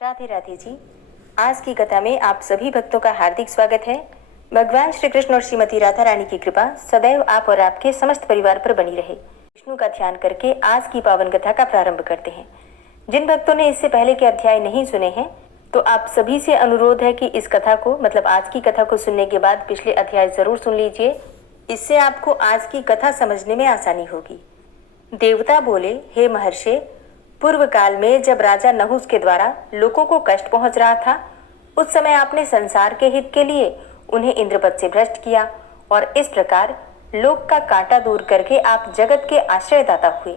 राधे राधे जी। आज की कथा में आप सभी भक्तों का हार्दिक स्वागत है। भगवान श्री कृष्ण और श्रीमती राधा रानी की कृपा सदैव आप और आपके समस्त परिवार पर बनी रहे। विष्णु का ध्यान करके आज की पावन कथा का प्रारंभ करते हैं। जिन भक्तों ने इससे पहले के अध्याय नहीं सुने हैं तो आप सभी से अनुरोध है कि इस कथा को मतलब आज की कथा को सुनने के बाद पिछले अध्याय जरूर सुन लीजिए। इससे आपको आज की कथा समझने में आसानी होगी। देवता बोले, हे महर्षि, पूर्व काल में जब राजा नहुस के द्वारा लोगों को कष्ट पहुंच रहा था, उस समय आपने संसार के हित के लिए उन्हें इंद्रपद से भ्रष्ट किया और इस प्रकार लोक का कांटा दूर करके आप जगत के आश्रयदाता हुए।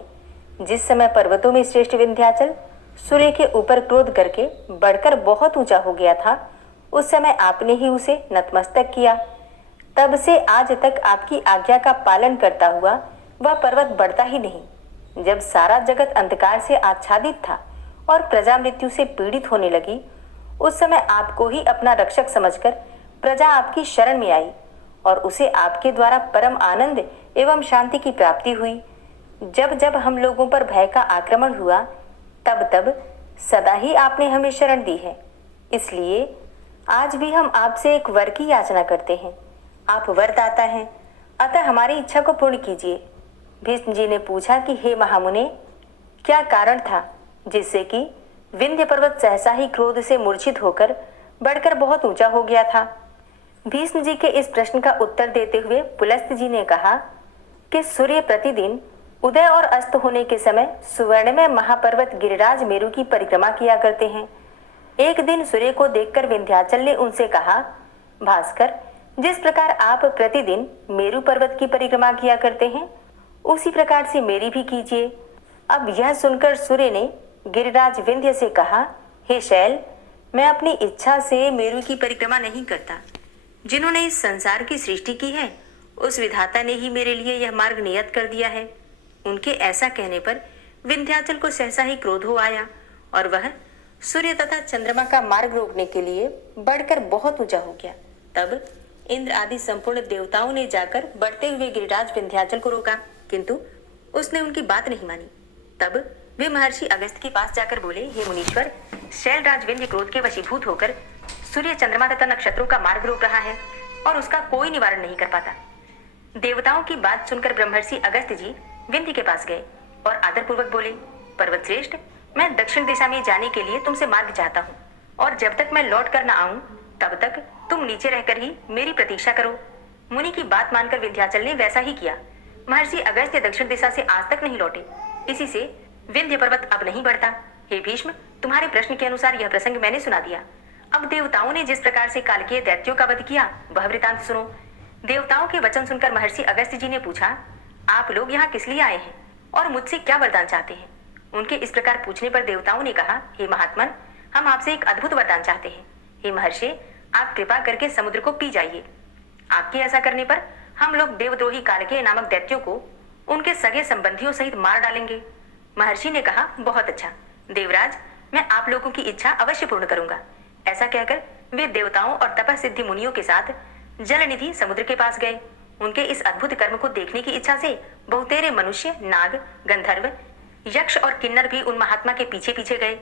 जिस समय पर्वतों में श्रेष्ठ विंध्याचल सूर्य के ऊपर क्रोध करके बढ़कर बहुत ऊंचा हो गया था, उस समय आपने ही उसे नतमस्तक किया। तब से आज तक आपकी आज्ञा का पालन करता हुआ वह पर्वत बढ़ता ही नहीं। जब सारा जगत अंधकार से आच्छादित था और प्रजा मृत्यु से पीड़ित होने लगी, उस समय आपको ही अपना रक्षक समझकर प्रजा आपकी शरण में आई और उसे आपके द्वारा परम आनंद एवं शांति की प्राप्ति हुई। जब जब हम लोगों पर भय का आक्रमण हुआ, तब तब सदा ही आपने हमें शरण दी है। इसलिए आज भी हम आपसे एक वर की याचना करते हैं। आप वरदाता हैं, अतः हमारी इच्छा को पूर्ण कीजिए। भीष्म जी ने पूछा कि हे महामुने, क्या कारण था जिससे कि विंध्य पर्वत सहसा ही क्रोध से मूर्छित होकर बढ़कर बहुत ऊंचा हो गया था? भीष्म जी के इस प्रश्न का उत्तर देते हुए पुलस्त जी ने कहा कि सूर्य प्रतिदिन उदय और अस्त होने के समय सुवर्ण में महापर्वत गिरिराज मेरु की परिक्रमा किया करते हैं। एक दिन सूर्य को देखकर विंध्याचल ने उनसे कहा, भास्कर, जिस प्रकार आप प्रतिदिन मेरु पर्वत की परिक्रमा किया करते हैं, उसी प्रकार से मेरी भी कीजिए। अब यह सुनकर सूर्य ने गिरिराज विंध्य से कहा, हे शैल, मैं अपनी इच्छा से मेरु की परिक्रमा नहीं करता। जिन्होंने इस संसार की सृष्टि की है, उस विधाता ने ही मेरे लिए यह मार्ग नियत कर दिया है। उनके ऐसा कहने पर विंध्याचल को सहसा ही क्रोध हो आया और वह सूर्य तथा चंद्रमा का मार्ग रोकने के लिए बढ़कर बहुत ऊंचा हो गया। तब इंद्र आदि संपूर्ण देवताओं ने जाकर बढ़ते हुए गिरिराज विंध्याचल को रोका, किंतु उसने उनकी बात नहीं मानी। तब वे महर्षि अगस्त्य के पास जाकर बोले, हे मुनीश्वर, शैलराज विंध्य क्रोध के वशीभूत होकर सूर्य, चंद्रमा तथा नक्षत्रों का मार्ग रोक रहा है और उसका कोई निवारण नहीं कर पाता। देवताओं की बात सुनकर ब्रह्मर्षि अगस्त्य जी विंध्य के पास गए और आदरपूर्वक बोले, पर्वत श्रेष्ठ, मैं दक्षिण दिशा में जाने के लिए तुमसे मार्ग चाहता हूँ और जब तक मैं लौट कर न आऊं तब तक तुम नीचे रहकर ही मेरी प्रतीक्षा करो। मुनि की बात मानकर विंध्याचल ने वैसा ही किया। महर्षि अगस्त्य दक्षिण दिशा से आज तक नहीं लौटे। इसी से विंध्य पर्वत अब नहीं बढ़ता। हे भीष्म, तुम्हारे प्रश्न के अनुसार यह प्रसंग मैंने सुना दिया। अब देवताओं ने जिस प्रकार से कालकीय दैत्यों का वध किया, वह वृतांत सुनो। देवताओं के वचन सुनकर महर्षि अगस्त्य जी ने पूछा, आप लोग यहाँ किस लिए आए हैं और मुझसे क्या वरदान चाहते हैं? उनके इस प्रकार पूछने पर देवताओं ने कहा, हे महात्मन, हम आपसे एक अद्भुत वरदान चाहते हैं। हे महर्षि, आप कृपा करके समुद्र को पी जाइए। आपके ऐसा करने पर हम लोग देवद्रोही कालकेय नामक दैत्यों को उनके सगे संबंधियों सहित मार डालेंगे। महर्षि ने कहा, बहुत अच्छा देवराज, मैं आप लोगों की इच्छा अवश्य पूर्ण करूंगा। ऐसा कहकर वे देवताओं और तपः सिद्धि मुनियों के साथ जलनिधि समुद्र के पास गए। उनके इस अद्भुत कर्म को देखने की इच्छा से बहुतेरे मनुष्य, नाग, गंधर्व, यक्ष और किन्नर भी उन महात्मा के पीछे पीछे गए।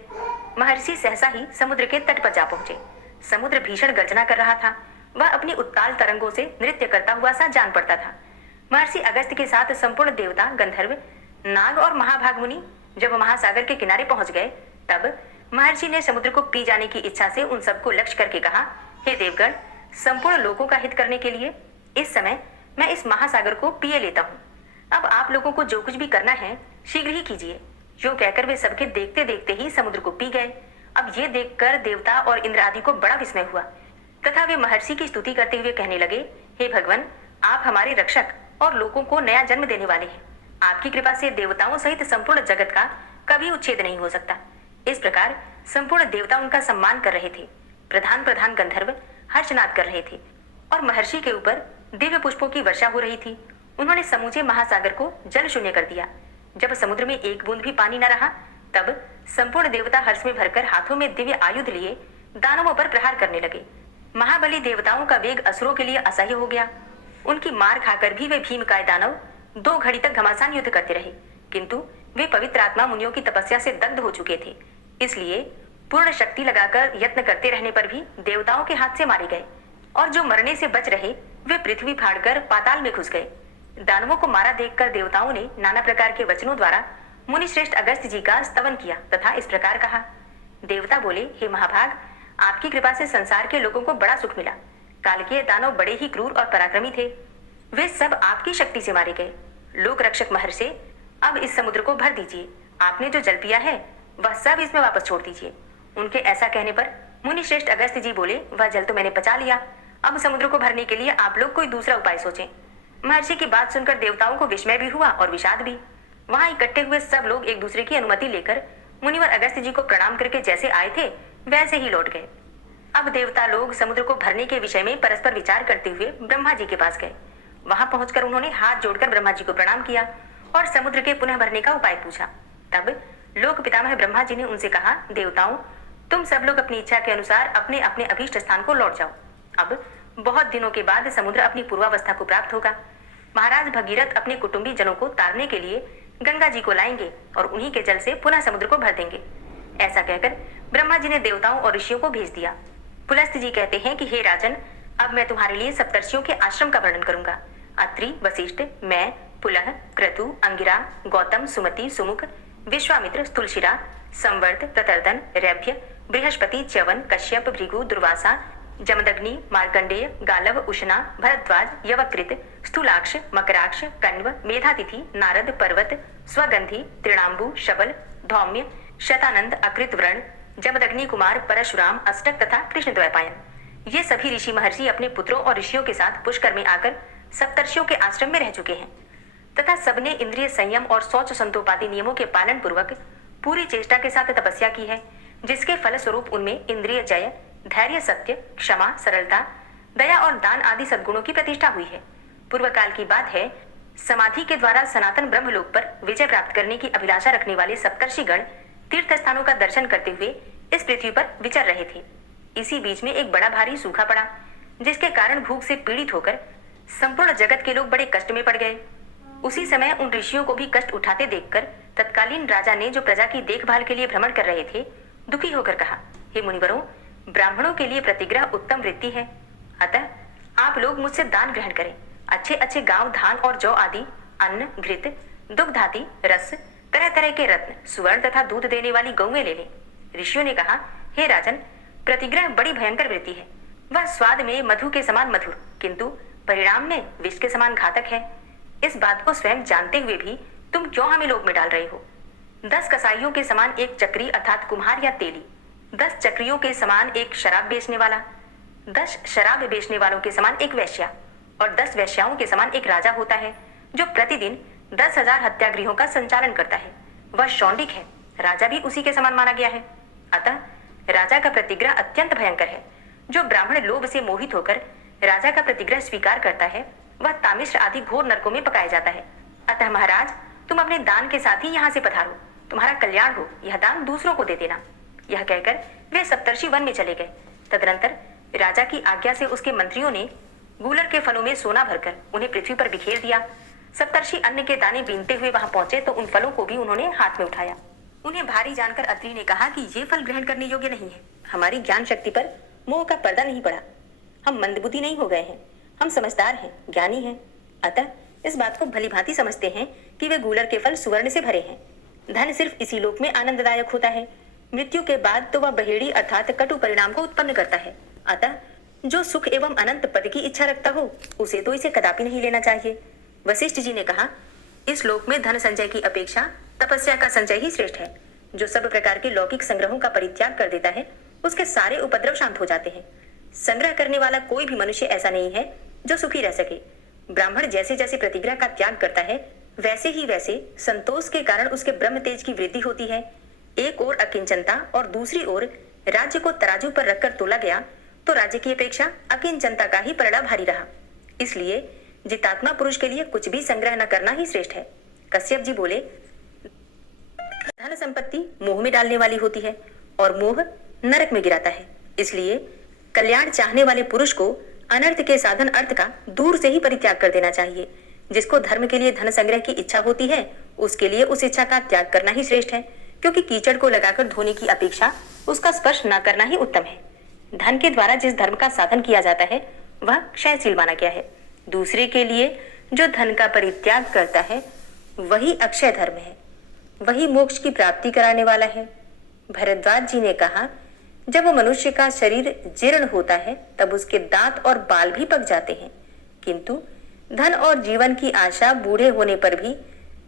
महर्षि सहसा ही समुद्र के तट पर जा पहुंचे। समुद्र भीषण गर्जना कर रहा था। वह अपनी उत्ताल तरंगों से नृत्य करता हुआ सा जान पड़ता था। महर्षि अगस्त्य के साथ संपूर्ण देवता, गंधर्व, नाग और महाभाग मुनि जब महासागर के किनारे पहुंच गए, तब महर्षि ने समुद्र को पी जाने की इच्छा से उन सबको लक्ष्य करके कहा, हे देवगण, संपूर्ण लोगों का हित करने के लिए इस समय मैं इस महासागर को पिए लेता हूँ। अब आप लोगों को जो कुछ भी करना है शीघ्र ही कीजिए। जो कहकर वे सबके देखते देखते ही समुद्र को पी गए। अब ये देखकर देवता और इंद्र आदि को बड़ा विस्मय हुआ तथा वे महर्षि की स्तुति करते हुए कहने लगे, हे भगवान, आप हमारे रक्षक और लोगों को नया जन्म देने वाले हैं। आपकी कृपा से देवताओं सहित संपूर्ण जगत का कभी उच्छेद नहीं हो सकता। इस प्रकार संपूर्ण देवता उनका सम्मान कर रहे थे। प्रधान प्रधान गंधर्व हर्षनाद कर रहे थे और महर्षि के ऊपर दिव्य पुष्पों की वर्षा हो रही थी। उन्होंने समूचे महासागर को जल शून्य कर दिया। जब समुद्र में एक बूंद भी पानी न रहा, तब संपूर्ण देवता हर्ष में भरकर हाथों में दिव्य आयुध लिए दानवों पर प्रहार करने लगे। महाबली देवताओं का वेग असुरों के लिए असह्य हो गया। उनकी मार खाकर भी वे भीमकाय दानव 2 घड़ी तक घमासान युद्ध करते रहे, किंतु वे पवित्र आत्मा मुनियों की तपस्या से दग्ध हो चुके थे। इसलिए पूर्ण शक्ति लगाकर यत्न करते रहने पर भी देवताओं के हाथ से मारे गए और जो मरने से बच रहे वे पृथ्वी फाड़कर पाताल में घुस गए। दानवों को मारा देखकर देवताओं ने नाना प्रकार के वचनों द्वारा मुनि श्रेष्ठ अगस्त्य जी का स्तवन किया तथा इस प्रकार कहा। देवता बोले, हे महाभाग, आपकी कृपा से संसार के लोगों को बड़ा सुख मिला। कालकीय दानव बड़े ही क्रूर और पराक्रमी थे, वे सब आपकी शक्ति से मारे गए। लोक रक्षक महर्षि, अब इस समुद्र को भर दीजिए। आपने जो जल पिया है वह सब इसमें वापस छोड़ दीजिए। उनके ऐसा कहने पर मुनि श्रेष्ठ अगस्त्य जी बोले, वह जल तो मैंने पचा लिया, अब समुद्र को भरने के लिए आप लोग कोई दूसरा उपाय सोचें। महर्षि की बात सुनकर देवताओं को विस्मय भी हुआ और विषाद भी। वहां इकट्ठे हुए सब लोग एक दूसरे की अनुमति लेकर मुनिवर अगस्त्य जी को प्रणाम करके जैसे आए थे वैसे ही लौट गए। अब देवता लोग समुद्र को भरने के विषय में परस्पर विचार करते हुए ब्रह्मा जी के पास गए। वहां पहुंचकर उन्होंने हाथ जोड़कर ब्रह्मा जी को प्रणाम किया और समुद्र के पुनः भरने का उपाय पूछा। तब लोक पितामह ब्रह्मा जी ने उनसे कहा, देवताओं, तुम सब लोग अपनी इच्छा के अनुसार अपने अपने अभीष्ट स्थान को लौट जाओ। अब बहुत दिनों के बाद समुद्र अपनी पूर्वावस्था को प्राप्त होगा। महाराज भगीरथ अपने कुटुंबी जनों को तारने के लिए गंगा जी को लाएंगे और उन्हीं के जल से पुनः समुद्र को भर देंगे। ऐसा कहकर ब्रह्मा जी ने देवताओं और ऋषियों को भेज दिया। पुलस्त्य जी कहते हैं कि हे राजन, अब मैं तुम्हारे लिए सप्तर्षियों के आश्रम का वर्णन करूंगा। अत्रि, वशिष्ठ, मैं, पुलह, क्रतु, अंगिरा, गौतम, सुमति, सुमुख, विश्वामित्र, स्थूलशिरा, संवर्त, प्रतर्दन, रैभ्य, बृहस्पति, च्यवन, कश्यप, भृगु, दुर्वासा, जमदग्नि, मार्कंडेय, गालव, उशना, भरद्वाज, यवकृत, स्थूलाक्ष, मकराक्ष, कण्व, मेधातिथि, नारद, पर्वत, स्वगंधि, तृणांबु, शबल, धौम्य, शतानंद, अकृत व्रण, जमदग्नि कुमार, परशुराम, अष्टक तथा कृष्ण द्वैपायन, ये सभी ऋषि महर्षि अपने पुत्रों और ऋषियों के साथ पुष्कर में आकर सप्तर्षियों के आश्रम में रह चुके हैं तथा सबने इंद्रिय संयम और शौच संतोपादि नियमों के पालन पूर्वक पूरी चेष्टा के साथ तपस्या की है, जिसके फलस्वरूप उनमें इंद्रिय जय, धैर्य, सत्य, क्षमा, सरलता, दया और दान आदि सद्गुणों की प्रतिष्ठा हुई है। पूर्व काल की बात है, समाधि के द्वारा सनातन ब्रह्मलोक पर विजय प्राप्त करने की अभिलाषा रखने वाले सप्तर्षि गण तीर्थ स्थानों का दर्शन करते हुए इस पृथ्वी पर विचर रहे थे। इसी बीच में एक बड़ा भारी सूखा पड़ा, जिसके कारण भूख से पीड़ित होकर संपूर्ण जगत के लोग बड़े कष्ट में पड़ गए। उसी समय उन ऋषियों को भी कष्ट उठाते देखकर तत्कालीन राजा ने, जो प्रजा की देखभाल के लिए भ्रमण कर रहे थे, दुखी होकर कहा, हे मुनिवरों, ब्राह्मणों के लिए प्रतिग्रह उत्तम वृत्ति है, अतः आप लोग मुझसे दान ग्रहण करें। अच्छे अच्छे गांव, धान और जौ आदि, अन्न, घृत, दुग्ध आदि, रस, तरह तरह के रत्न, सुवर्ण तथा दूध देने वाली गौएं ले लें। ऋषियों ने कहा, हे राजन, प्रतिग्रह बड़ी भयंकर वृत्ति है। वह स्वाद में मधु के समान मधुर, किंतु परिणाम में विष के समान घातक है। इस बात को स्वयं जानते हुए भी तुम क्यों हमें लोभ में डाल रहे हो? 10 कसाईयों के समान एक चक्री अर्थात कुम्हार या तेली, 10 चक्रियों के समान एक शराब बेचने वाला, 10 शराब बेचने वालों के समान एक वैश्या और 10 वैश्याओं के समान एक राजा होता है, जो प्रतिदिन 10,000 हत्यागृहों का संचालन करता है। वह शौंडिक है, राजा भी उसी के समान माना गया है। अतः राजा का प्रतिग्रह अत्यंत भयंकर है। जो ब्राह्मण लोभ से मोहित होकर राजा का प्रतिग्रह स्वीकार करता है, वह तामिश्र आदि घोर नरकों में पकाया जाता है। अतः महाराज, तुम अपने दान के साथ ही यहाँ से पधारो, तुम्हारा कल्याण हो, यह दान दूसरों को दे देना। यह कहकर वे सप्तर्षि वन में चले गए। तदनंतर राजा की आज्ञा से उसके मंत्रियों ने गूलर के फलों में सोना भरकर उन्हें पृथ्वी पर बिखेर दिया। सप्तर्षि अन्न के दाने बीनते हुए वहां पहुंचे तो उन फलों को भी उन्होंने हाथ में उठाया। उन्हें भारी जानकर अत्रि ने कहा कि ये फल ग्रहण करने योग्य नहीं है। हमारी ज्ञान शक्ति पर मोह का पर्दा नहीं पड़ा, हम मंदबुद्धि नहीं हो गए हैं, हम समझदार हैं, ज्ञानी हैं। अतः इस बात को भली भांति समझते हैं कि वे गूलर के फल सुवर्ण से भरे हैं। धन सिर्फ इसी लोक में आनंददायक होता है, मृत्यु के बाद तो वह बहेड़ी अर्थात कटु परिणाम को उत्पन्न करता है। अतः जो सुख एवं अनंत पद की इच्छा रखता हो, उसे तो इसे कदापि नहीं लेना चाहिए। वशिष्ठ जी ने कहा, इस लोक में धन संचय की अपेक्षा तपस्या का संचय ही श्रेष्ठ है। जो सब प्रकार के लौकिक संग्रहों का परित्याग कर देता है, उसके सारे उपद्रव शांत हो जाते हैं। संग्रह करने वाला कोई भी मनुष्य ऐसा नहीं है जो सुखी रह सके। ब्राह्मण जैसे जैसे प्रतिग्रह का त्याग करता है, वैसे ही वैसे संतोष के कारण उसके ब्रह्म तेज की वृद्धि होती है। एक ओर अकिंचनता और दूसरी ओर राज्य को तराजू पर रखकर तोला गया तो राज्य की अपेक्षा अकिंचनता का ही परिणाम भारी रहा। इसलिए जितात्मा पुरुष के लिए कुछ भी संग्रह न करना ही श्रेष्ठ है। कश्यप जी बोले, धन संपत्ति मोह में डालने वाली होती है और मोह नरक में गिराता है। इसलिए कल्याण चाहने वाले पुरुष को अनर्थ के साधन अर्थ का दूर से ही परित्याग कर देना चाहिए। जिसको धर्म के लिए धन संग्रह की इच्छा होती है, उसके लिए उस इच्छा का त्याग करना ही श्रेष्ठ है, क्योंकि कीचड़ को लगाकर धोने की अपेक्षा उसका स्पर्श न करना ही उत्तम है। धन के द्वारा जिस धर्म का साधन किया जाता है वह क्षयशील माना गया है। दूसरे के लिए जो धन का परित्याग करता है वही अक्षय धर्म है, वही मोक्ष की प्राप्ति कराने वाला है। भरद्वाज जी ने कहा, जब मनुष्य का शरीर जीर्ण होता है तब उसके दांत और बाल भी पक जाते हैं, किंतु धन और जीवन की आशा बूढ़े होने पर भी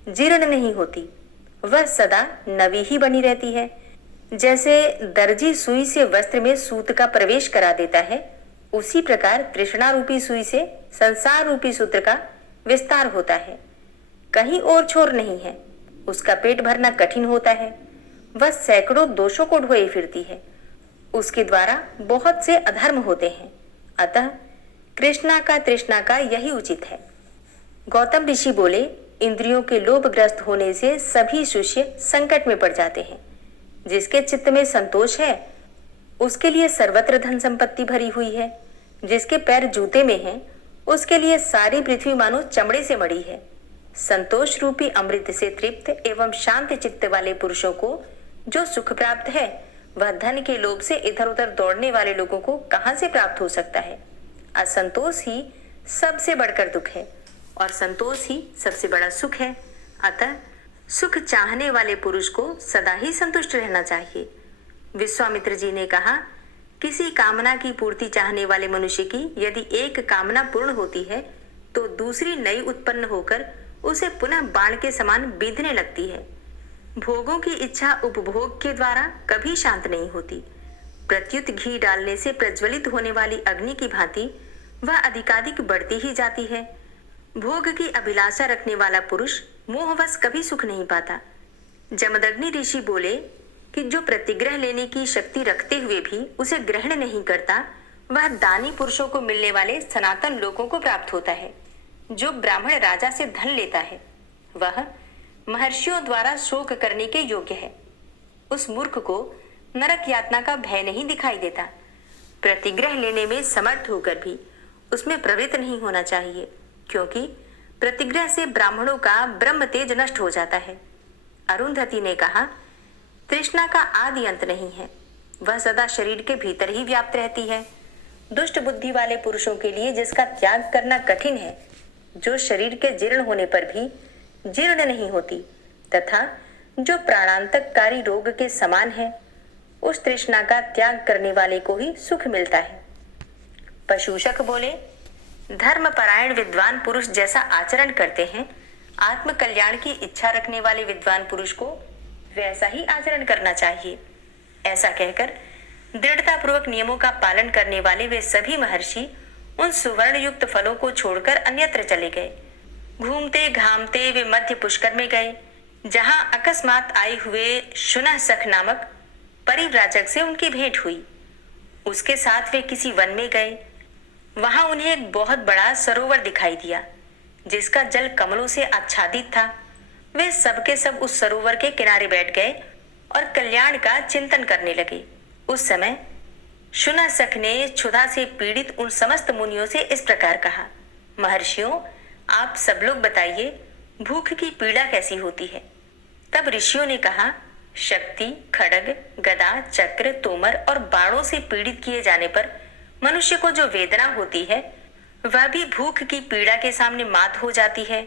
जीर्ण नहीं होती, वह सदा नवी ही बनी रहती है। जैसे दर्जी सुई से वस्त्र में सूत का प्रवेश करा देता है, उसी प्रकार तृष्णा रूपी सुई से संसार रूपी सूत्र का विस्तार होता है। कहीं और छोर नहीं है, उसका पेट भरना कठिन होता है, वह सैकड़ों दोषों को ढोए फिरती है, उसके द्वारा बहुत से अधर्म होते हैं। अतः कृष्णा का तृष्णा का यही उचित है। गौतम ऋषि बोले, इंद्रियों के लोभग्रस्त होने से सभी शिष्य संकट में पड़ जाते हैं। जिसके चित्त में संतोष है उसके लिए सर्वत्र धन संपत्ति भरी हुई है। जिसके पैर जूते में हैं उसके लिए सारी पृथ्वी मानो चमड़े से मड़ी है। संतोष रूपी अमृत से तृप्त एवं शांत चित्त वाले पुरुषों को जो सुख प्राप्त है वह धन के लोभ से इधर उधर दौड़ने वाले लोगों को कहां से प्राप्त हो सकता है। असंतोष ही सबसे बढ़कर दुख है और संतोष ही सबसे बड़ा सुख है। अतः सुख चाहने वाले पुरुष को सदा ही संतुष्ट रहना चाहिए। विश्वामित्र जी ने कहा, किसी कामना की पूर्ति चाहने वाले मनुष्य की यदि एक कामना पूर्ण होती है तो दूसरी नई उत्पन्न होकर उसे पुनः बाण के समान बीधने लगती है। भोगों की इच्छा उपभोग के द्वारा कभी शांत नहीं होती। प्रत्युत घी डालने से प्रज्वलित होने वाली अग्नि की भांति वह अधिकाधिक बढ़ती ही जाती है। भोग की अभिलाषा रखने वाला पुरुष मोहवश कभी सुख नहीं पाता। जमदग्नि ऋषि बोले कि जो प्रतिग्रह लेने की शक्ति रखते हुए भी उसे ग्रहण नहीं करता वह दानी पुरुषों को मिलने वाले सनातन लोकों को प्राप्त होता है। जो ब्राह्मण राजा से धन लेता है वह महर्षियों द्वारा शोक करने के योग्य है। उस मूर्ख को नरक यातना का भय नहीं दिखाई देता। प्रतिग्रह लेने में समर्थ होकर भी उसमें प्रवृत्त नहीं होना चाहिए, क्योंकि प्रतिग्रह से ब्राह्मणों का ब्रह्म तेज नष्ट हो जाता है। अरुंधति ने कहा, तृष्णा का आदि अंत नहीं है, वह सदा शरीर के भीतर ही व्याप्त रहती है। दुष्ट बुद्धि वाले पुरुषों के लिए जिसका त्याग करना कठिन है, जो शरीर के जीर्ण होने पर भी जीर्ण नहीं होती तथा जो प्राणांतककारी रोग के समान है, उस तृष्णा का त्याग करने वाले को ही सुख मिलता है। पशुशक बोले, धर्मपरायण विद्वान पुरुष जैसा आचरण करते हैं, आत्म कल्याण की इच्छा रखने वाले विद्वान पुरुष को वैसा ही आचरण करना चाहिए। ऐसा कहकर दृढ़ता पूर्वक नियमों का पालन करने वाले वे सभी महर्षि उन सुवर्ण युक्त फलों को छोड़कर अन्यत्र चले गए। घूमते घामते वे मध्य पुष्कर में गए, जहां अकस्मात आए हुए शुनह सख नामक परिव्राजक से उनकी भेंट हुई। उसके साथ वे किसी वन में गए। वहां उन्हें एक बहुत बड़ा सरोवर दिखाई दिया, जिसका जल कमलों से आच्छादित था। वे सबके सब उस सरोवर के किनारे बैठ गए और कल्याण का चिंतन करने लगे। उस समय शुनसक ने क्षुधा से पीड़ित उन समस्त मुनियों से इस प्रकार कहा, महर्षियों, आप सब लोग बताइए, भूख की पीड़ा कैसी होती है। तब ऋषियों ने कहा, शक्ति, खड्ग, गदा, चक्र, तोमर और बाणों से पीड़ित किए जाने पर मनुष्य को जो वेदना होती है वह भी भूख की पीड़ा के सामने मात हो जाती है।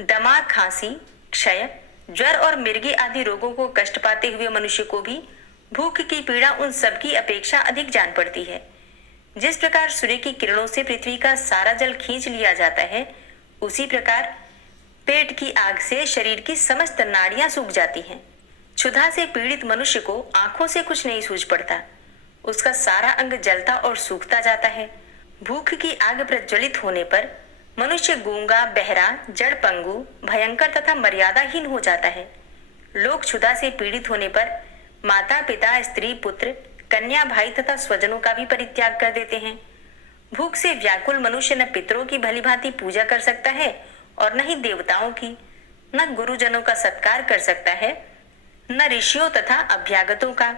दमा, खांसी, क्षय, ज्वर और मिर्गी आदि रोगों को कष्ट पाते हुए मनुष्य को भी भूख की पीड़ा उन सब की अपेक्षा अधिक जान पड़ती है। जिस प्रकार सूर्य की किरणों से पृथ्वी का सारा जल खींच लिया जाता है, उसी प्रकार पेट की आग से शरीर की समस्त नाड़ियां सूख जाती हैं। क्षुधा से पीड़ित मनुष्य को आंखों से कुछ नहीं सूझ पड़ता, उसका सारा अंग जलता और सूखता जाता है। भूख की आग प्रज्वलित होने पर मनुष्य गूंगा, बहरा, जड़ पंगु, भयंकर तथा मर्यादाहीन हो जाता है। लोग क्षुधा से पीड़ित होने पर माता, पिता, स्त्री, पुत्र, कन्या, भाई तथा स्वजनों का भी परित्याग कर देते हैं। भूख से व्याकुल मनुष्य न पितरों की भली भांति पूजा कर सकता है और न ही देवताओं की, न गुरुजनों का सत्कार कर सकता है, न ऋषियों तथा अभ्यागतों का।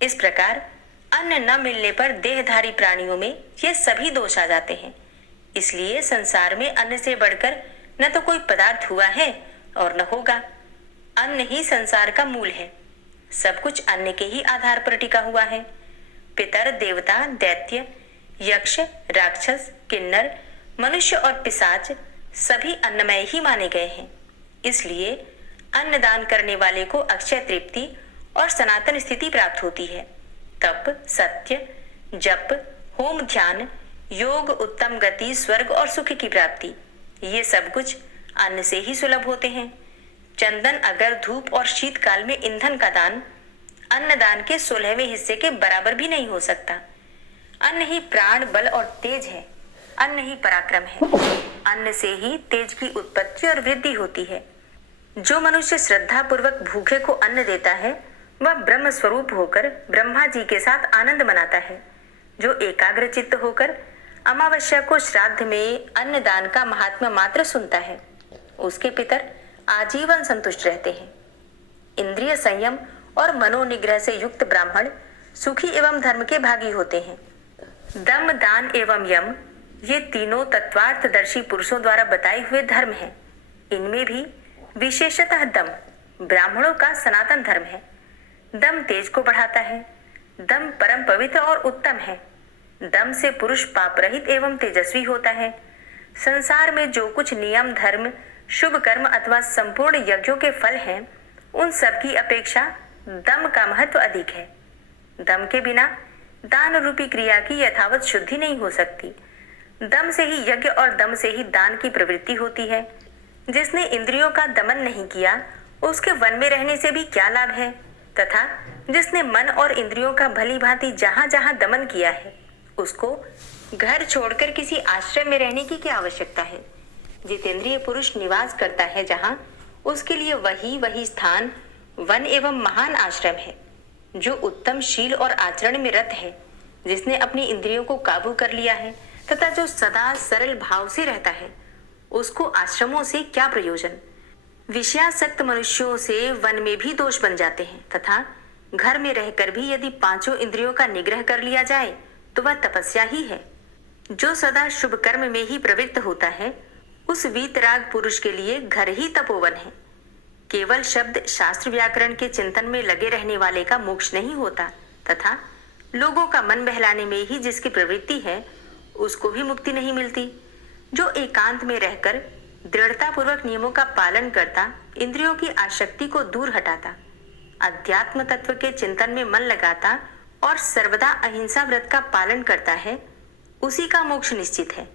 इस प्रकार अन्न न मिलने पर देहधारी प्राणियों में ये सभी दोष आ जाते हैं। इसलिए संसार में अन्न से बढ़कर न तो कोई पदार्थ हुआ है और न होगा। अन्न ही संसार का मूल है। सब कुछ अन्न के ही आधार पर टिका हुआ है। पितर, देवता, दैत्य, यक्ष, राक्षस, किन्नर, मनुष्य और पिशाच सभी अन्नमय ही माने गए हैं। इसलिए अन्नदान करने वाले को अक्षय तृप्ति और सनातन स्थिति प्राप्त होती है। तप, सत्य, जप, होम, ध्यान, योग, उत्तम गति, स्वर्ग और सुख की प्राप्ति, ये सब कुछ अन्न से ही सुलभ होते हैं। चंदन, अगर, धूप और शीतकाल में ईंधन का दान अन्नदान के 16वें हिस्से के बराबर भी नहीं हो सकता। अन्न ही प्राण, बल और तेज है। अन्न ही पराक्रम है। अन्न से ही तेज की उत्पत्ति और वृद्धि होती है। जो मनुष्य श्रद्धा पूर्वक भूखे को अन्न देता है वह ब्रह्म स्वरूप होकर ब्रह्मा जी के साथ आनंद मनाता है। जो एकाग्र चित्त होकर अमावस्या को श्राद्ध में अन्नदान का महात्मा मात्र सुनता है, उसके पितर आजीवन संतुष्ट रहते हैं। इंद्रिय संयम और मनोनिग्रह से युक्त ब्राह्मण सुखी एवं धर्म के भागी होते हैं। दम, दान एवं यम, ये तीनों तत्वार्थदर्शी पुरुषों द्वारा बताए हुए धर्म हैं। इनमें भी विशेषतः दम ब्राह्मणों का सनातन धर्म है। दम तेज को बढ़ाता है। दम परम पवित्र और उत्तम है। दम से पुरुष पाप रहित एवं तेजस्वी होता है। संसार में जो कुछ नियम, धर्म, शुभ कर्म अथवा संपूर्ण यज्ञों के फल हैं, उन सब की अपेक्षा दम का महत्व अधिक है। दम के बिना दान रूपी क्रिया की यथावत शुद्धि नहीं हो सकती। दम से ही यज्ञ और दम से ही दान की प्रवृत्ति होती है। जिसने इंद्रियों का दमन नहीं किया उसके वन में रहने से भी क्या लाभ है, तथा जिसने मन और इंद्रियों का भली भांति जहां जहां दमन किया है उसको घर छोड़कर किसी आश्रम में रहने की क्या आवश्यकता है। जितेंद्रिय पुरुष निवास करता है जहां, उसके लिए वही स्थान वन एवं महान आश्रम है। जो उत्तम शील और आचरण में रत है, जिसने अपनी इंद्रियों को काबू कर लिया है तथा जो सदा सरल भाव से रहता है, उसको आश्रमों से क्या प्रयोजन। विषयासक्त मनुष्यों से वन में भी दोष बन जाते हैं तथा घर में रहकर भी यदि पांचों इंद्रियों का निग्रह कर लिया जाए तो वह तपस्या ही है। जो सदा शुभ कर्म में ही प्रवृत्त होता है उस वीतराग पुरुष के लिए घर ही तपोवन है। केवल शब्द शास्त्र व्याकरण के चिंतन में लगे रहने वाले का मोक्ष नहीं होता तथा लोगों का मन बहलाने में ही जिसकी प्रवृत्ति है उसको भी मुक्ति नहीं मिलती। जो एकांत में रहकर दृढ़ता पूर्वक नियमों का पालन करता, इंद्रियों की आसक्ति को दूर हटाता, अध्यात्म तत्व के चिंतन में मन लगाता और सर्वदा अहिंसा व्रत का पालन करता है, उसी का मोक्ष निश्चित है।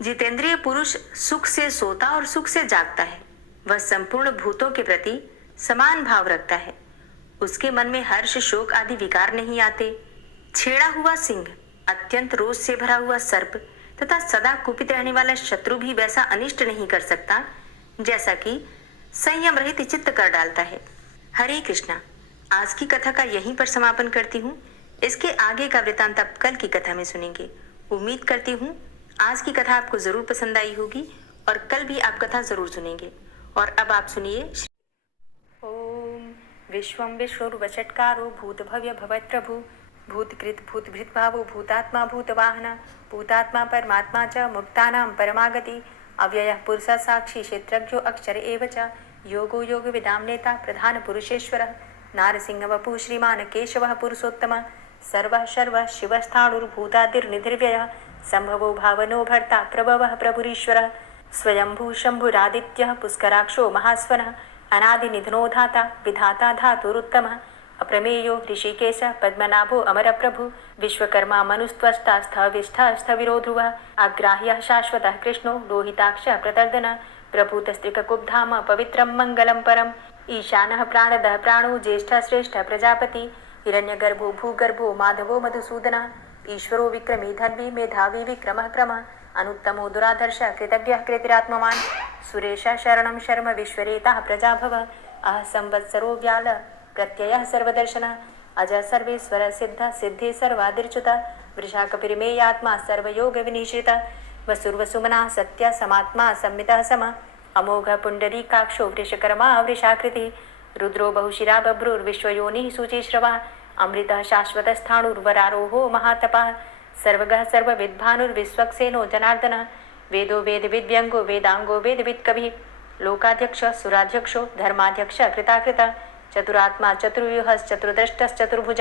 जितेंद्रिय पुरुष सुख से सोता और सुख से जागता है। वह संपूर्ण भूतों के प्रति समान भाव रखता है। उसके मन में हर्ष, शोक आदि विकार नहीं आते। छेड़ा हुआ सिंह, अत्यंत रोष से भरा हुआ सर्प तथा सदा कुपित रहने वाला शत्रु भी वैसा अनिष्ट नहीं कर सकता जैसा कि संयम रहित चित्त कर डालता है। हरे कृष्णा। आज की कथा का यहीं पर समापन करती हूँ। इसके आगे का वृतांत आप कल की कथा में सुनेंगे। उम्मीद करती हूँ आज की कथा आपको जरूर पसंद आई होगी और कल भी आप कथा जरूर सुनेंगे। और अब आप सुनिए। ओम विश्वं विश्वरूपचटकारो भूत भव्य भवत्प्रभु भूतकृत भूतभृत भावो भूतात्मा भूतवाहन भूतात्मा परमात्मा च मुक्तानां परमागति अव्ययः पुरुषः साक्षी क्षेत्रज्ञो अक्षर एव च योगो योग विदाम नेता प्रधान पुरुषेश्वरः नारसिंह वपु श्रीमान केशवः पुरुषोत्तम सर्वः शर्वः शिवस्थाणुर्भूतादिर्निधिर्व्ययः संभवो भावनो भर्ता प्रभवः प्रभुरीश्वरः स्वयंभू शंभुरादित्यः पुष्कराक्षो महास्वनः अनादिनिधनो धाता विधाता धातुरुत्तमः अप्रमेयो ऋषिकेश पद्मनाभो अमरप्रभु विश्वकर्मा मनुस्त्वष्टा स्थविष्ठः स्थविरो ध्रुवः अग्राह्यः शाश्वतः कृष्णो लोहिताक्षः प्रतर्दनः प्रभूतस्त्रिककुब्धाम पवित्रं मङ्गलं परम् ईशानः प्राणदः प्राणो ज्येष्ठः श्रेष्ठः प्रजापति हिरण्यगर्भो भूगर्भो माधवो मधुसूदनः ईश्वरो विक्रमी धन्वी मेधावी विक्रमः क्रमः अनुत्तमो दुराधर्षः कृतज्ञः कृतिरात्मवान् सुरेशः शरणं शर्म विश्वरेताः प्रजाभवः अह संवत्सरो व्याल प्रत्ययः सर्वदर्शनः अजः सर्वेश्वरः सिद्धः सिद्धे सर्वादिर्च्युतः वृषाकपिर्मेयात्मा सर्वयोगविनिश्रितः वसुर्वसुमनः सत्यः समात्मा संमितः समः अमोघ पुण्डरीकाक्षो वृषकर्मा वृषाकृतिः रुद्रो बहुशिरा बभ्रुर्विश्वयोनिः शुचिश्रवः अमृतः शाश्वतस्थाणुर्वरारोहो महातपः सर्वगः सर्वविद्भानुर्विश्वक्सेनो जनार्दनः वेदो वेदविद्व्यङ्गो वेदाङ्गो वेदवित्कविः लोकाध्यक्षः सुराध्यक्षो धर्माध्यक्षः कृताकृतः चतुरात्मा चतुर्व्यूहश्चतुर्द्रष्टश्चतुर्भुज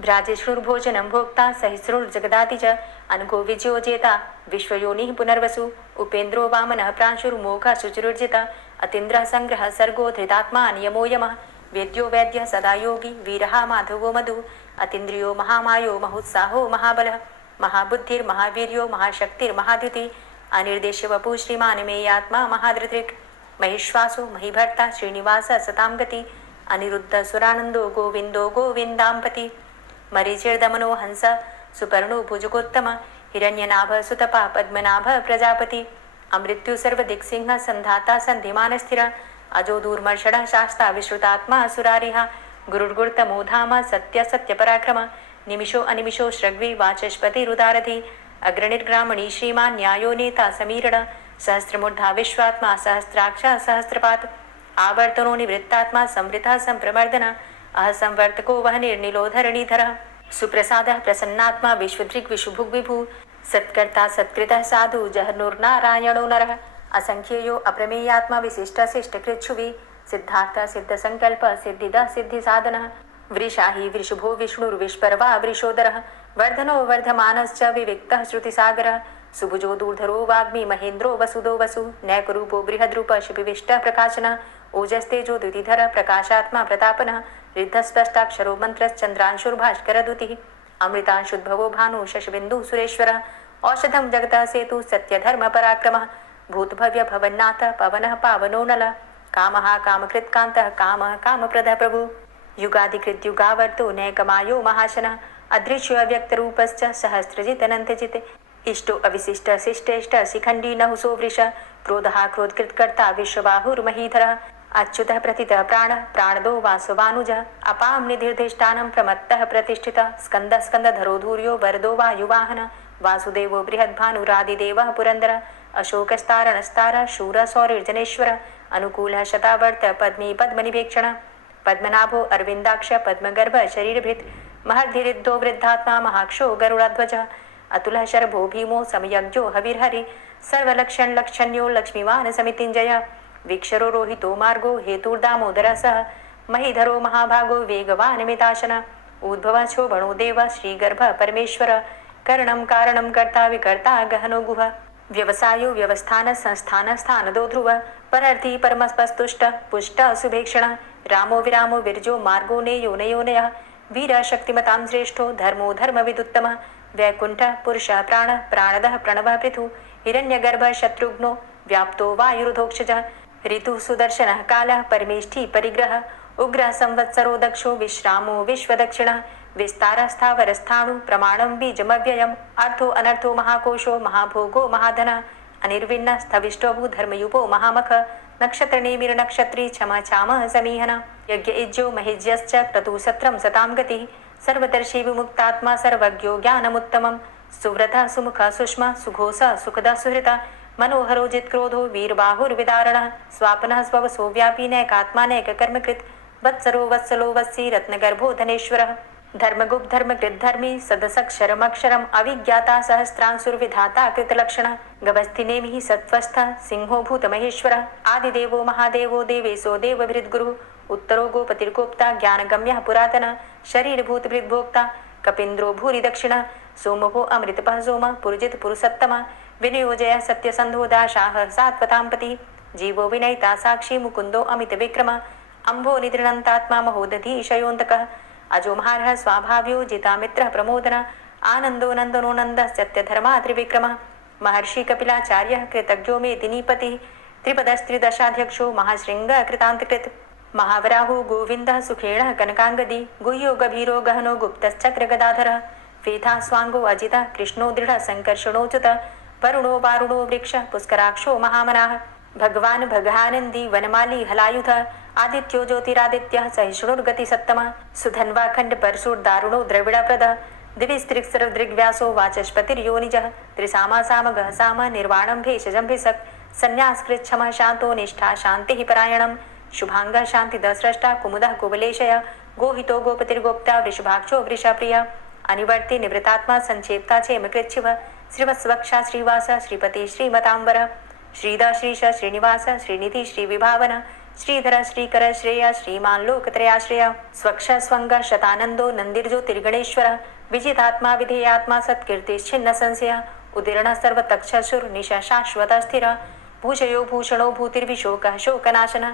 भ्राजिष्णुर्भोजनं भोक्ता सहिष्णुर्जगदाति च अनघो विजयो जेता विश्वयोनिः पुनर्वसु उपेन्द्रो वामनः प्रांशुर्मोघः शुचिरुर्जिता अतीन्द्रः संग्रहः सर्गो धृतात्मा नियमो यमः वेद्यो वैद्यः सदा योगी वीरः माधवो मधु अतीन्द्रियो महामायो महोत्साहो महाबलः महाबुद्धिर्महावीर्यो महाशक्तिर्महाद्युति अनिर्देश्य वपु श्रीमान मेयात्मा महाधृतिक महिश्वासो महिभर्ता श्रीनिवास सतां गति अनिरुद्ध सुरानंदो गोविंदो गोविंदांपति मरीचिर्दमनो हंस सुपर्णो भुजगोत्तम हिरण्यनाभ सुतपा पद्मनाभ प्रजापति अमृत्यु सर्वदिक्सिंह संधाता संधिमान स्थिर अजो दूर्मर्षण शास्ता विश्रुतात्मा सुरारिहा गुरुर्गुर्तमो धाम सत्य सत्य पराक्रम निमिषो अनिमिषो श्रग्वी वाचस्पति रुदारथि अग्रणिर्ग्रामणी श्रीमान न्यायो नेता समीरण सहस्रमूर्धा विश्वात्मा सहस्राक्ष सहस्रपात आवर्तनो निवृत्तात्मा संवृता संप्रमर्दन अहसंवर्तको वह निर्निलोधरणीधर सुप्रसादः प्रसन्नात्मा विश्वदृक् विशुभुग् विभु सत्कर्ता सत्कृतः साधु जहनुर्नारायणो नरः असंख्येयो अप्रमेयात्मा विशिष्ट शिष्टकृच्छुवि सिद्धार्थ सिद्ध संकल्प सिद्धिदः सिद्धि साधनः वृषाहि वृषभो विष्णुर्विष्पर्वा वृषोदरः वर्धनो वर्धमानश्च विविक्तः श्रुतिसागरः सुभुजो दूर्धरो वाग्मी महेन्द्रो वसुदो वसु नैकरूपो बृहद्रूप शिपिविष्ट प्रकाशनः ओजस्तेजो द्युतिधर प्रकाशात्मा प्रतापनः रिद्धस्पष्टाक्षरो मन्त्रश्चन्द्रांशुर्भास्करद्युतिः अमृतांशुद्भवो भानु शशबिन्दुः सुरेश्वरः औषधं जगतः सेतु सत्यधर्म पराक्रमः भूतभव्य भवन्नाथ पवनः पावनो नलः कामः कामकृत्कान्तः कामः कामप्रदः प्रभु युगाधिकृत युगावर्तो नैकमायो महाशनः अदृश्यो अव्यक्तरूपश्च सहस्रजित् अनन्तजित् इष्टो अविशिष्ट शिष्टेष्ट शिखण्डी नहुसो वृष क्रोधः क्रोधकृत्कर्ता विश्वबाहुर्महीधरः अच्युतः प्रतितः प्राणः प्राणदो वासवानुजः अपां निधिर्धिष्ठानं प्रमत्तः प्रतिष्ठितः स्कन्दः स्कन्दधरो धूर्यो वरदो वायुवाहनः वासुदेवो बृहद्भानुरादिदेवः पुरन्दरः अशोकस्तारणस्तारः शूरः सौरिर्जनेश्वरः अनुकूलः शतावर्त पद्मी पद्मनिभेक्षणः पद्मनाभो अरविन्दाक्ष पद्मगर्भ शरीरभृत् महर्धिरिद्धो वृद्धात्मा महाक्षो गरुडाध्वजः अतुलः शर्भो भीमो समयज्ञो हविर्हरि सर्वलक्षण्यो लक्ष्मीवान् समितिञ्जयः वीक्षरो रोहितो मार्गो हेतुर्दामोदरः सः महीधरो महाभागो वेगवान् मिताशनः उद्भवः शोभणो देवः श्रीगर्भ परमेश्वर करणं कारणं कर्ता विकर्ता गहनो गुह व्यवसायो व्यवस्थान संस्थान स्थानदो ध्रुव परर्थी परमस्पस्तुष्ट पुष्ट सुभेक्षण रामो विरामो विरजो मार्गो नेयो नयोनयः वीर शक्तिमतां श्रेष्ठो धर्मो धर्मविदुत्तमः वैकुंठ पुरुष प्राण प्राणदः प्रणवः पृथु हिरण्यगर्भ शत्रुघ्नो व्याप्तो वायुरुधोक्षजः ऋतु सुदर्शनः कालः परमेष्ठी परिग्रह उग्रः संवत्सरो दक्षो विश्रामो विश्वदक्षिणः विस्तारस्थावरस्थाणु प्रमाणं बीजमव्ययम् अर्थो अनर्थो महाकोशो महाभोगो महाधनः अनिर्विण्णः स्थविष्टोभू धर्मयुपो महामख नक्षत्रनेमिर नक्षत्री क्षमा चामः समीहन यज्ञ इज्यो महिज्यश्च क्रतुसत्रं सतां गतिः सर्वदर्शी विमुक्तात्मा सर्वज्ञो ज्ञानमुत्तमं सुव्रतः सुमुखः सुष्मा सुघोषः सुखदः सुहृतः मनोहरो जित्क्रोधो वीरबाहुर्विदारणः स्वापनः स्ववसो व्यापी नैकात्मा नैककर्मकृत् वत्सरो वत्सलो वत्सी रत्नगर्भो धनेश्वरः धर्मगुप्त धर्मकृद्धर्मी सदसक्षरमक्षरम् अविज्ञाता सहस्रांशुर्विधाता कृतलक्षणः गवस्थिनेमिः सत्त्वस्थः सिंहो भूतमहेश्वरः आदिदेवो महादेवो देवेशो देवभृद्गुरुः उत्तरो गोपतिर्गोप्ता ज्ञानगम्यः पुरातनः शरीरभूतभृद्भोक्ता कपीन्द्रो भूरि दक्षिणः सोमभो अमृतपः सोमः पुरुजित पुरुषोत्तमः विनियोजय सत्यसन्धो दाशाः सात्वताम्पतिः जीवो विनयिता साक्षी मुकुन्दो अमितविक्रमः अम्भो निद्रणन्तात्मा महोदधीशयोऽन्तकः अजो महारः स्वाभाव्यो जितामित्रः प्रमोदनः आनन्दो नन्दनो नन्दः सत्यधर्मा त्रिविक्रमः महर्षि कपिलाचार्यः कृतज्ञो मेदिनीपतिः त्रिपदस्त्रिदशाध्यक्षो महाशृङ्गः कृतान्तकृत् महावराहो गोविन्दः सुखेणः कनकाङ्गदी गुह्यो गभीरो गहनो गुप्तश्चक्रगदाधरः फेथा स्वाङ्गो अजितः कृष्णो दृढः सङ्कर्षणोच्युतः वरुणो वारुणो वृक्षः पुष्कराक्षो महामनाः भगवान् भगानन्दी वनमाली हलायुधः आदित्यो ज्योतिरादित्यः सहिष्णुर्गतिसत्तमः सुधन्वाखण्ड परशुर्दारुणो द्रविडप्रदः दिविस्त्रिक्सरदृग्व्यासो वाचस्पतिर्योनिजः त्रिसामा सामगः साम निर्वाणं भेषजं भिषक् संन्यासकृच्छमः शान्तो निष्ठा शान्तिः परायणं शुभाङ्गः शान्तिदस्रष्टा कुमुदः कुबलेशय गोहितो गोपतिर्गोप्ता वृषभाक्षो वृषप्रियः अनिवर्ति निवृतात्मा संक्षेप्ता चेमकृच्छिवः श्रीवत्सवक्षा श्रीवास श्रीपति श्रीमतांबर श्रीद श्रीश श्रीनिवास श्रीनिधि श्रीविभावन श्रीधर श्रीकर श्रेय श्रीमान लोकत्रयाश्रय स्वक्ष स्वंग शतानंदो नंदिर्ज्योतिर्गणेश्वर विजितात्मा विधेयात्मा सत्कीर्तिश्छिन्न संशय उदीर्ण सर्वतक्षसुर निशा शाश्वत स्थिर भूषयो भूषणो भूतिर्विशोकः शोकनाशन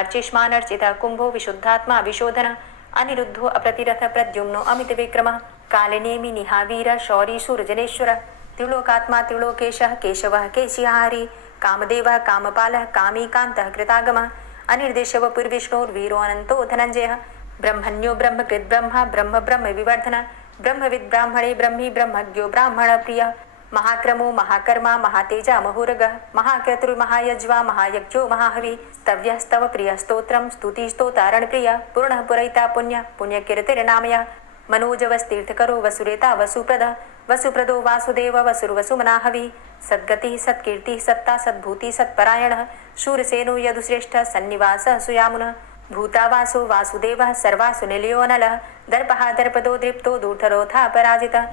अर्चिष्मानर्चित कुंभो विशुद्धात्मा विशोधन अनिरुद्धो अप्रतिरथ प्रद्युम्नो अमित विक्रम कालिनेमि निहावीर शौरी सूरजनेश्वर त्रिलोकात्मा त्रिलोकेशः केशवः केशिहारी कामदेवः कामपालः कामीकान्तः कृतागमः अनिर्देशव पुर्विष्णोर्वीरो अनन्तो धनञ्जयः ब्रह्मण्यो ब्रह्मकृत् ब्रह्म ब्रह्म ब्रह्म विवर्धन ब्रह्मविद् ब्राह्मणे ब्रह्मी ब्रह्मज्ञो ब्राह्मण प्रियः महाक्रमो महाकर्मा महातेजा महोरगः महाक्रतुर्महायज्वा महायज्ञो महाहवि स्तव्यस्तव प्रिय स्तोत्रं स्तुतिस्तोतारण प्रिय पूर्णः पुरैता पुण्य पुण्यकीर्तिर्नामयः मनोजवस्तीर्थकरो वसुरेता वसुप्रद वसुप्रदो वासुदेव वसुर्वसुमनाहवि सद्गतिः सत्कीर्तिः सत्ता सद्भूति सत्परायणः शूरसेनो यदुश्रेष्ठः सन्निवासः सुयामुनः भूतावासो वासुदेवः सर्वासु निलयोनलः दर्पः दर्पदो दृप्तो दूर्धरोधा पराजितः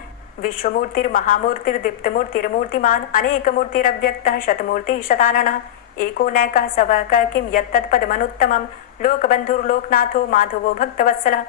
विश्वमूर्तिर्महामूर्तिर्दीप्तमूर्तिर्मूर्तिमान् अनेकमूर्तिरव्यक्तः शतमूर्तिः शताननः एको नैकः सवः क किं यत्तत्पदमनुत्तमं लोकबन्धुर्लोकनाथो माधवो भक्तवत्सलः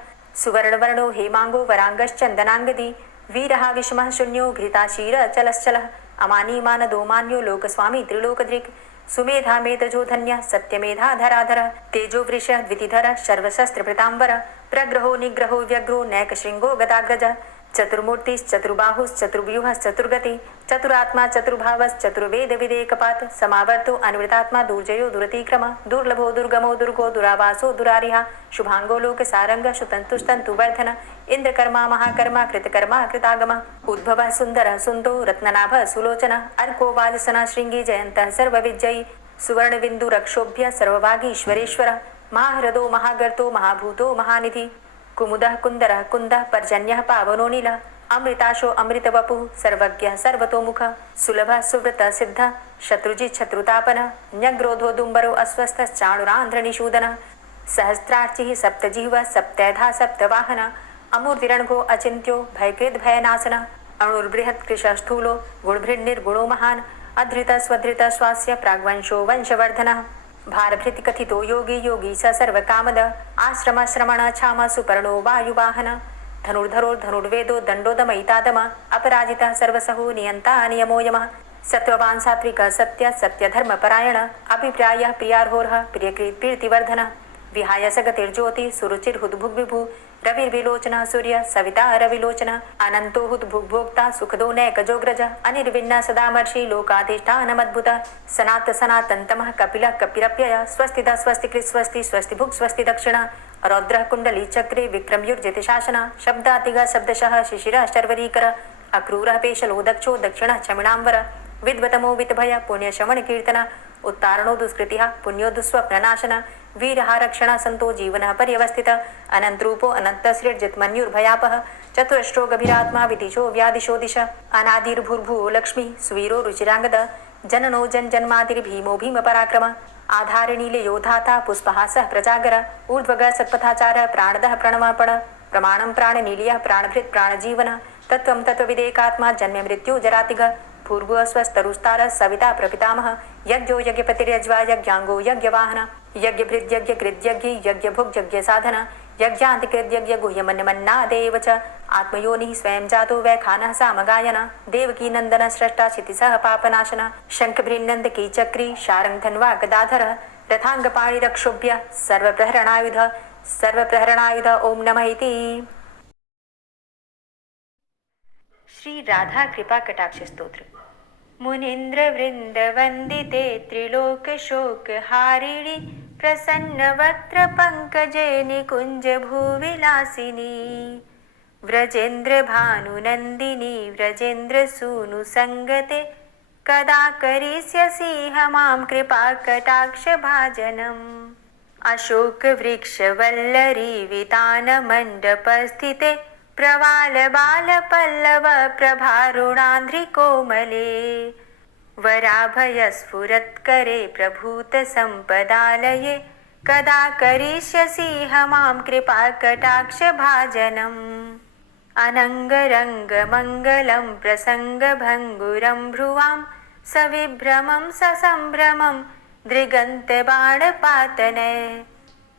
सुवर्णवर्णो हेमाङ्गो वराङ्गश्चन्दनाङ्गदी वीरः विषमः शून्यो घृताशीरचलश्चलः अमानीमानदो मान्यो लोकस्वामी त्रिलोकदृक् सुमेधा मेधजो धन्यः सत्यमेधाधराधरः तेजो वृषः द्वितिधरः सर्वशस्त्रभृताम्बरः प्रग्रहो निग्रहो व्यग्रो नैकशृङ्गो गदाग्रजः चतुर्मूर्तिश्चतुर्बाहुश्चतुर्व्यूहश्चतुर्गति चतुरात्मा चतुर्भावश्चतुर्वेदविदेकपात् समावर्तो अनुवृतात्मा दुर्जयो दुरतिक्रम दुर्लभो दुर्गमो दुर्गो दुरावासो दुरारिहा शुभांगो लोकसारंग शुतन्तुस्तन्तुवर्धन इंद्रकर्मा महाकर्मा कृतकर्मा कृतागम उद्भवः सुन्दरः सुन्दो रत्ननाभः सुलोचनः अर्को वाजसनः शृङ्गी जयन्तः सर्वविजयी सुवर्णबिन्दुरक्षोभ्य सर्वभागीश्वरेश्वरः महाहृदो महागर्तो महाभूतो महानिधि कुमुदः कुन्दरः कुन्दः पर्जन्यः पावनो नीलः अमृताशो अमृतवपुः सर्वज्ञः सर्वतोमुखः सुलभः सुव्रतः सिद्धः शत्रुजित् शत्रुतापनः न्यग्रोधो दुम्बरो अस्वस्थश्चाणुरान्ध्रनिषूदनः सहस्रार्चिः सप्तजिह्वः सप्तैधा सप्तवाहनः अमूर्तिरणघो अचिन्त्यो भयकृद् भयनाशनः अणुर्बृहत्कृशः स्थूलो गुणभृन्निर्गुणो महान् अधृतः स्वधृतः स्वास्य प्राग्वंशो वंशवर्धनः भारभृति कथितो योगी योगी स सर्वकामद आश्रम श्रमण छाम सुपर्णो वायुवाहन धनुर्धरो धनुर्वेदो दण्डोदमयितादम अपराजितः सर्वसहो नियन्ता नियमो यमः सत्त्ववान् सात्विकः सत्य सत्यधर्मपरायण अभिप्रायः प्रियार्होर्ह प्रियकृत् प्रीतिवर्धनः विहाय सगतिर्ज्योति सुरुचिर्हुद्भुग्विभु रविर्विलोचनः सूर्य सविता रविलोचनः अनन्तो हुद्भुग्भोक्ता सुखदो नैकजोग्रज अनिर्विण्ण सदामर्षि लोकाधिष्ठानमद्भुतः सनात सनातन्तमः कपिलः कपिरप्ययः स्वस्तिदा स्वस्तिकृत् स्वस्ति स्वस्तिभुक् स्वस्ति दक्षिणः रौद्रः कुण्डली चक्रे विक्रमयुर्जितशासनः शब्दातिगः शब्दशः शिशिरः शर्वरीकरः अक्रूरः पेशलो दक्षो दक्षिणः क्षमिणाम्बरः विद्वतमो वित्भय पुण्यशमनकीर्तन उत्तारणो दुष्कृतिः पुण्यो दुःस्वप्ननाशन वीरः रक्षणः सन्तो जीवनः पर्यवस्थितः अनन्तरूपो अनन्तसृर्जितमन्युर्भयापः चतुरष्ट्रो गभीरात्मा विदिशो व्यादिशो दिश अनादिर्भूर्भुवो लक्ष्मी सुवीरो रुचिराङ्गद जननो जन्मादिर्भीमो भीमपराक्रम आधारनीलयोधाता पुष्पहासः प्रजागर ऊर्ध्वगः सत्पथाचारः प्राणदः प्रणवपण प्रमाणं प्राणनीलयः प्राणभृत् प्राणजीवनः तत्त्वं तत्त्वविदेकात्मा जन्म मृत्यु जरातिग भूर्भुवस्वस्तरुस्तारः सविता प्रपितामह यज्ञो यज्ञपतिर्यज्वा यज्ञाङ्गो यज्ञवाहन यज्ञभृद्यज्ञकृद्यज्ञ यज्ञभुग्यज्ञसाधन यज्ञान्तिकृद्यज्ञ गुह्यमन्यमन्नादेव च आत्मयोनिः स्वयं जातो वैखानः सामगायन देवकी नन्दन स्रष्टा क्षितिसः पापनाशन शङ्खभृन्नन्दकी चक्री शारङ्गधन्वा गदाधरः रथाङ्गपाणिरक्षोभ्य सर्वप्रहरणायुध ओम नमः इति। श्री राधा कृपा कटाक्ष स्तोत्र। मुनीन्द्र वृंद वंदिते त्रिलोक शोक हारिणी प्रसन्न वक्त्र पंकजे निकुंज भूविलासिनी व्रजेन्द्र भानुनंदिनी व्रजेन्द्र सूनु संगते कदा करिष्यसि मां कृपा कटाक्ष भाजनम् अशोक वृक्ष वल्लरी वितान मंडप स्थिते प्रवाल बाल पल्लव प्रभारुणान्ध्रि कोमले वराभय स्फुरत्करे प्रभूत संपदालये कदा करिष्यसि मां कृपा कटाक्ष भाजनम् अनङ्गरङ्ग मङ्गलं प्रसङ्गभङ्गुरं भ्रुवां सविभ्रमं ससम्भ्रमं दृगन्तबाणपातनय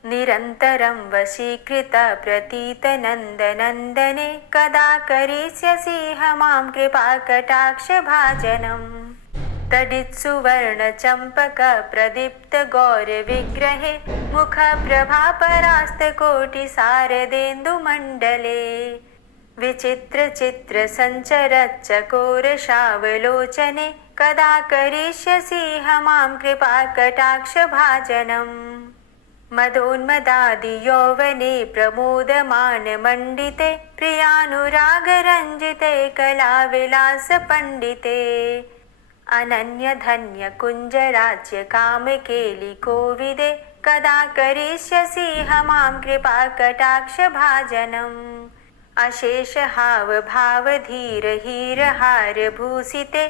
निरन्तरं वशीकृत प्रतीतनन्दनन्दने कदा करिष्यसि मां कृपाकटाक्षभाजनम् तडित्सुवर्णचम्पकप्रदीप्तगौरविग्रहे मुखप्रभापरास्तकोटिशारदेन्दुमण्डले विचित्रचित्रसञ्चरच्चकोरशावलोचने कदा करिष्यसि मां कृपाकटाक्षभाजनम् मदोन्मदादियौवने प्रमोदमानमण्डिते प्रियानुरागरञ्जिते कलाविलासपण्डिते अनन्यधन्यकुञ्जराज्यकामकेलिकोविदे कदा करिष्यसि मां कृपाकटाक्षभाजनम् अशेषहावभावधीरहीरहारभूषिते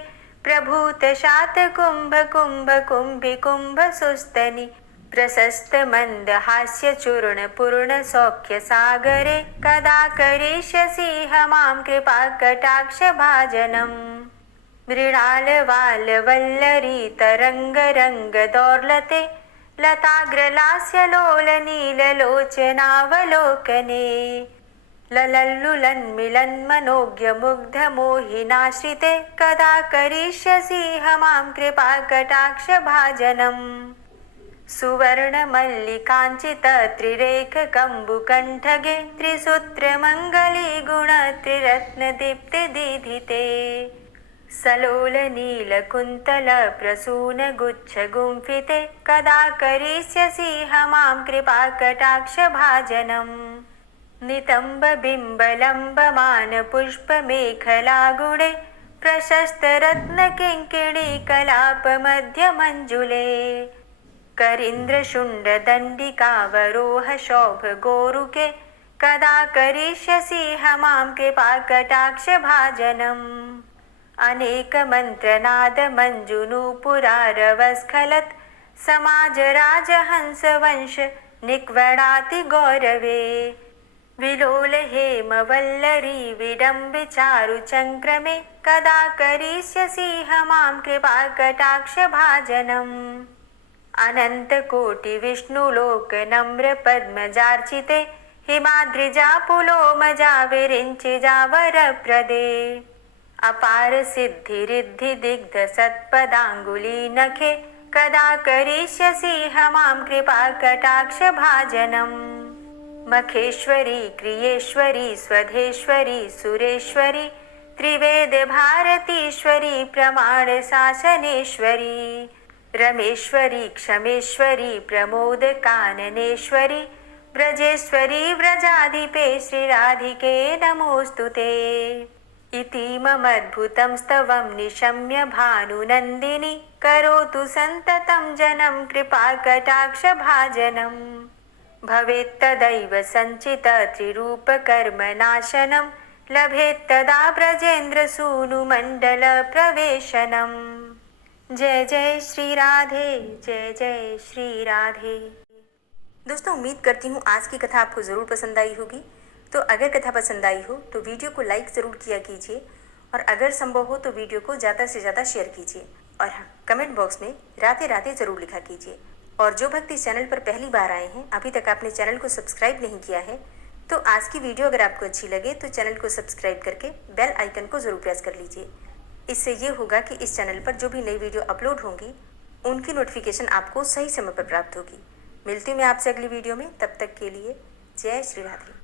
प्रभूतशातकुम्भकुम्भकुम्भिकुम्भसुस्तनि प्रशस्तमन्दहास्यचूर्णपूर्णसौख्यसागरे कदा करिष्यसि मां कृपाकटाक्षभाजनम् मृणालवालवल्लरीतरङ्गरङ्गदौर्लते लताग्रलास्यलोलनीललोचनावलोकने ललल्लुलन्मिलन्मनोज्ञमुग्धमोहिनाश्रिते कदा करिष्यसि मां कृपाकटाक्षभाजनम् सुवर्णमल्लिकाञ्चितत्रिरेखकम्बुकण्ठगे त्रिसूत्रमङ्गलीगुणत्रिरत्नदीप्तिदीधिते सलोलनीलकुन्तलप्रसूनगुच्छगुम्फिते कदा करिष्यसि मां कृपाकटाक्षभाजनम् नितम्बबिम्बलम्बमानपुष्पमेखलागुणे प्रशस्तरत्नकिङ्किणीकलापमध्यमञ्जुले करीन्द्रशुण्डदण्डिकावरोहशोभगोरुके कदा करिष्यसि मां कृपाकटाक्षभाजनम् अनेकमन्त्रनादमञ्जुनूपुरारवस्खलत् समाजराजहंसवंश निक्वणाति गौरवे विलोलहेमवल्लरी विडम्बिचारुचङ्क्रमे कदा करिष्यसि मां कृपाकटाक्षभाजनम् अनन्तकोटिविष्णुलोकनम्रपद्मजार्चिते हिमाद्रिजापुलोमजाविरिञ्चिजावरप्रदे अपारसिद्धिरिद्धिदिग्धसत्पदाङ्गुलीनखे कदा करिष्यसि मां कृपाकटाक्षभाजनम् मखेश्वरी क्रियेश्वरी स्वधेश्वरी सुरेश्वरी त्रिवेदभारतीश्वरी प्रमाणशासनेश्वरी रमेश्वरी क्षमेश्वरी प्रमोदकाननेश्वरी व्रजेश्वरी व्रजाधिपे श्रीराधिके नमोऽस्तुते इतीममद्भुतं स्तवं निशम्य भानुनन्दिनी करोतु सन्ततं जनं कृपाकटाक्षभाजनम् भवेत्तदैव सञ्चितत्रिरूपकर्मनाशनं लभेत्तदा ब्रजेन्द्रसूनुमण्डलप्रवेशनम् जय जय श्री राधे, जय जय श्री राधे। दोस्तों, उम्मीद करती हूँ आज की कथा आपको ज़रूर पसंद आई होगी। तो अगर कथा पसंद आई हो तो वीडियो को लाइक ज़रूर किया कीजिए और अगर संभव हो तो वीडियो को ज़्यादा से ज़्यादा शेयर कीजिए। और हाँ, कमेंट बॉक्स में राधे राधे ज़रूर लिखा कीजिए। और जो भक्त इस चैनल पर पहली बार आए हैं, अभी तक आपने चैनल को सब्सक्राइब नहीं किया है, तो आज की वीडियो अगर आपको अच्छी लगे तो चैनल को सब्सक्राइब करके बेल आइकन को ज़रूर प्रेस कर लीजिए। इससे ये होगा कि इस चैनल पर जो भी नई वीडियो अपलोड होंगी उनकी नोटिफिकेशन आपको सही समय पर प्राप्त होगी। मिलती हूँ मैं आपसे अगली वीडियो में, तब तक के लिए जय श्री राधे।